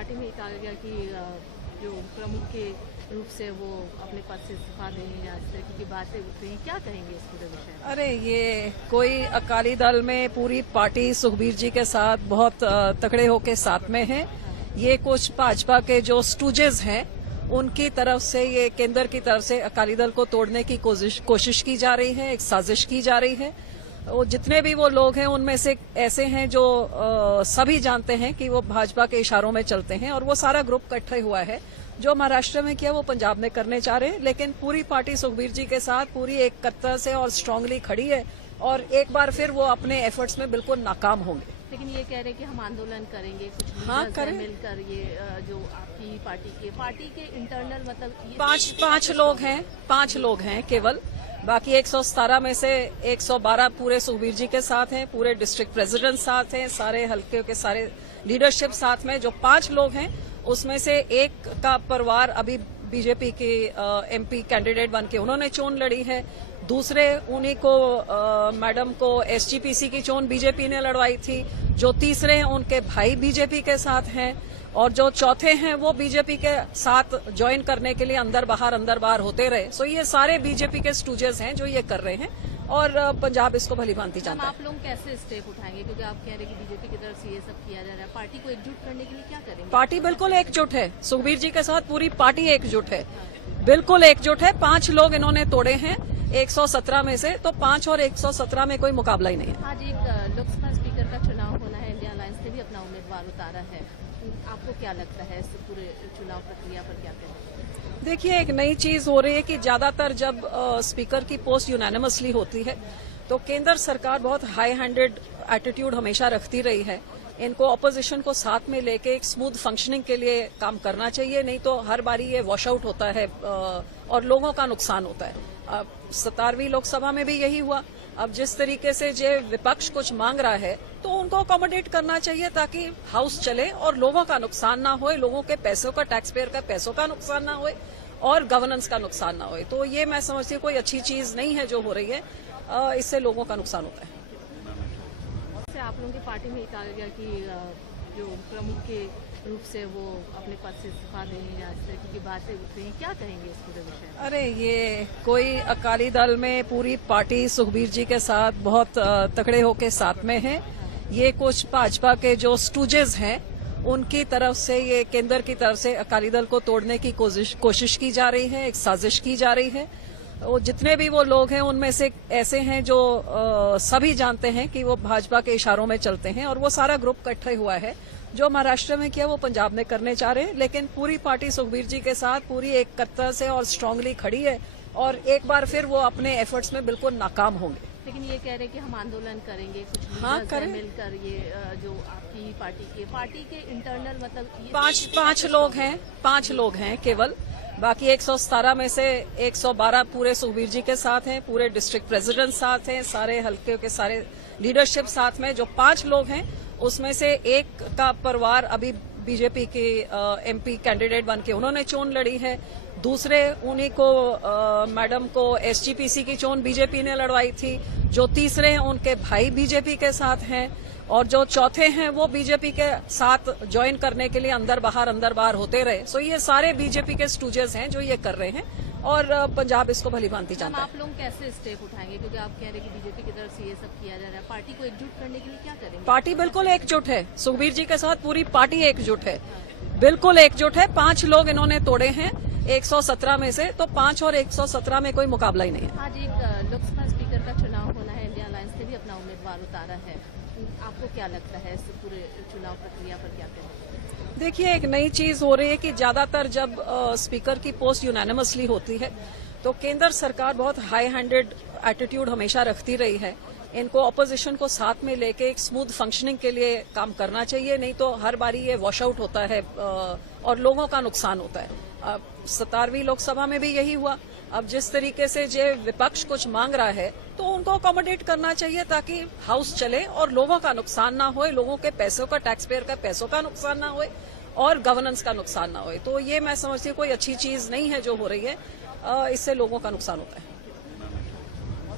Party में कहा गया कि जो प्रमुख के रूप से वो अपने पद से इस्तीफा देंगे या इस तरह की बातें उठ रही हैं, क्या कहेंगे इस पूरे विषय में? अरे ये कोई अकाली दल में पूरी पार्टी सुखबीर जी के साथ बहुत तकड़े होके साथ में है। ये कुछ भाजपा के जो स्टूजेस हैं उनकी तरफ से, ये केंद्र की तरफ से अकाली दल को तोड़ने की कोशिश की जा रही है, एक साजिश की जा रही है। वो जितने भी वो लोग हैं उनमें से ऐसे हैं जो सभी जानते हैं कि वो भाजपा के इशारों में चलते हैं और वो सारा ग्रुप इकट्ठा हुआ है। जो महाराष्ट्र में किया वो पंजाब में करने चाह रहे हैं, लेकिन पूरी पार्टी सुखबीर जी के साथ पूरी एकता से और स्ट्रांगली खड़ी है और एक बार फिर वो अपने एफर्ट्स में बिल्कुल नाकाम होंगे। लेकिन ये कह रहे हैं कि हम आंदोलन करेंगे, कुछ करें। मिलकर ये जो आपकी पार्टी के इंटरनल मतलब पांच लोग हैं केवल। बाकी 117 में से 112 पूरे सुखबीर जी के साथ हैं, पूरे डिस्ट्रिक्ट प्रेसिडेंट साथ हैं, सारे हल्के के सारे लीडरशिप साथ में। जो 5 लोग हैं उसमें से एक का परिवार अभी बीजेपी के एमपी कैंडिडेट बन के उन्होंने चोन लड़ी है। दूसरे उन्हीं को मैडम को एसजीपीसी की चोन बीजेपी ने लड़वाई थी। जो तीसरे हैं उनके भाई बीजेपी के साथ हैं और जो चौथे हैं वो बीजेपी के साथ ज्वाइन करने के लिए अंदर बाहर होते रहे। सो ये सारे बीजेपी के स्टूजेस हैं जो ये कर रहे हैं और पंजाब इसको भली भांति जानता है। आप लोग कैसे स्टेप उठाएंगे, क्योंकि आप कह रहे हैं कि बीजेपी की तरफ से ये सब किया जा रहा है, पार्टी को एकजुट करने के लिए क्या करेंगे? पार्टी बिल्कुल एकजुट है, सुखबीर जी के साथ पूरी पार्टी एकजुट है, बिल्कुल एकजुट है। 5 लोग इन्होंने तोड़े हैं 117 में से, तो 5 और 117 में कोई मुकाबला ही नहीं है। आज एक लोकसभा स्पीकर का चुनाव होना है, इंडिया अलायंस ने भी अपना उम्मीदवार उतारा है। आपको क्या लगता है इस पूरे चुनाव प्रक्रिया पर, क्या कहेंगे? देखिए, एक नई चीज हो रही है कि ज्यादातर जब स्पीकर की पोस्ट यूनानिमसली होती है तो केंद्र सरकार बहुत हाई हैंडेड एटीट्यूड हमेशा रखती रही है। इनको ऑपोजिशन को साथ में लेके एक स्मूथ फंक्शनिंग के लिए काम करना चाहिए, नहीं तो हर बारी ये वॉश आउट होता है और लोगों का नुकसान होता है। 17वीं लोकसभा में भी यही हुआ। अब जिस तरीके से जो विपक्ष कुछ मांग रहा है तो उनको अकोमोडेट करना चाहिए ताकि हाउस चले और लोगों का नुकसान ना होए, लोगों के पैसों का, टैक्स पेयर का पैसों का नुकसान ना होए और गवर्नेंस का नुकसान ना होए। तो ये मैं समझती हूँ कोई अच्छी चीज नहीं है जो हो रही है, इससे लोगों का नुकसान होता है। आप लोगों की पार्टी में कहा गया कि जो प्रमुख के रूप से वो अपने पद से इस्तीफा देंगे या इस तरह की बातें उठ रही हैं, क्या कहेंगे इस पूरे विषय में? अरे ये कोई अकाली दल में पूरी पार्टी सुखबीर जी के साथ बहुत तकड़े होके साथ में है। ये कुछ भाजपा के जो स्टूजेस हैं उनकी तरफ से, ये केंद्र की तरफ से अकाली दल को तोड़ने की कोशिश की जा रही है, एक साजिश की जा रही है। वो जितने भी वो लोग हैं उनमें से ऐसे हैं जो सभी जानते हैं कि वो भाजपा के इशारों में चलते हैं और वो सारा ग्रुप इकट्ठा हुआ है। जो महाराष्ट्र में किया वो पंजाब में करने चाह रहे हैं, लेकिन पूरी पार्टी सुखबीर जी के साथ पूरी एकता से और स्ट्रांगली खड़ी है और एक बार फिर वो अपने एफर्ट्स में बिल्कुल नाकाम होंगे। लेकिन ये कह रहे हैं कि हम आंदोलन करेंगे, कुछ करें। मिलकर ये जो आपकी पार्टी के इंटरनल मतलब 5 लोग हैं केवल। बाकी 117 में से 112 पूरे सुखबीर जी के साथ हैं, पूरे डिस्ट्रिक्ट प्रेसिडेंट साथ हैं, सारे हल्के के सारे लीडरशिप साथ में। जो 5 लोग हैं उसमें से एक का परिवार अभी बीजेपी के एमपी कैंडिडेट बन के उन्होंने चोन लड़ी है। दूसरे उन्हीं को मैडम को एसजीपीसी की चोन बीजेपी ने लड़वाई थी। जो तीसरे हैं उनके भाई बीजेपी के साथ हैं और जो चौथे हैं वो बीजेपी के साथ ज्वाइन करने के लिए अंदर बाहर होते रहे। सो ये सारे बीजेपी के स्टूजेस हैं जो ये कर रहे हैं और पंजाब इसको भली भांति जानता है। आप लोग कैसे स्टेप उठाएंगे, क्योंकि आप कह रहे हैं कि बीजेपी की तरफ से ये सब किया जा रहा है, पार्टी को एकजुट करने के लिए क्या करेंगे? पार्टी बिल्कुल एकजुट है, सुखबीर जी के साथ पूरी पार्टी एकजुट है, बिल्कुल एकजुट है। 5 लोग इन्होंने तोड़े हैं 117 में से, तो 5 और 117 में कोई मुकाबला ही नहीं है। आज एक लोकसभा स्पीकर का चुनाव होना है, इंडिया अलायंस ने भी अपना उम्मीदवार उतारा है। आपको क्या लगता है इस पूरे चुनाव प्रक्रिया पर, क्या कहेंगे? देखिए, एक नई चीज हो रही है कि ज्यादातर जब स्पीकर की पोस्ट यूनानिमसली होती है तो केंद्र सरकार बहुत हाई हैंडेड एटीट्यूड हमेशा रखती रही है। इनको ऑपोजिशन को साथ में लेके एक स्मूथ फंक्शनिंग के लिए काम करना चाहिए, नहीं तो हर बारी ये वॉश आउट होता है और लोगों का नुकसान होता है। 17वीं लोकसभा में भी यही हुआ। अब जिस तरीके से जो विपक्ष कुछ मांग रहा है तो उनको अकोमोडेट करना चाहिए ताकि हाउस चले और लोगों का नुकसान ना होए, लोगों के पैसों का, टैक्स पेयर का पैसों का नुकसान ना होए और गवर्नेंस का नुकसान ना होए। तो ये मैं समझती हूँ कोई अच्छी चीज नहीं है जो हो रही है, इससे लोगों का नुकसान होता है।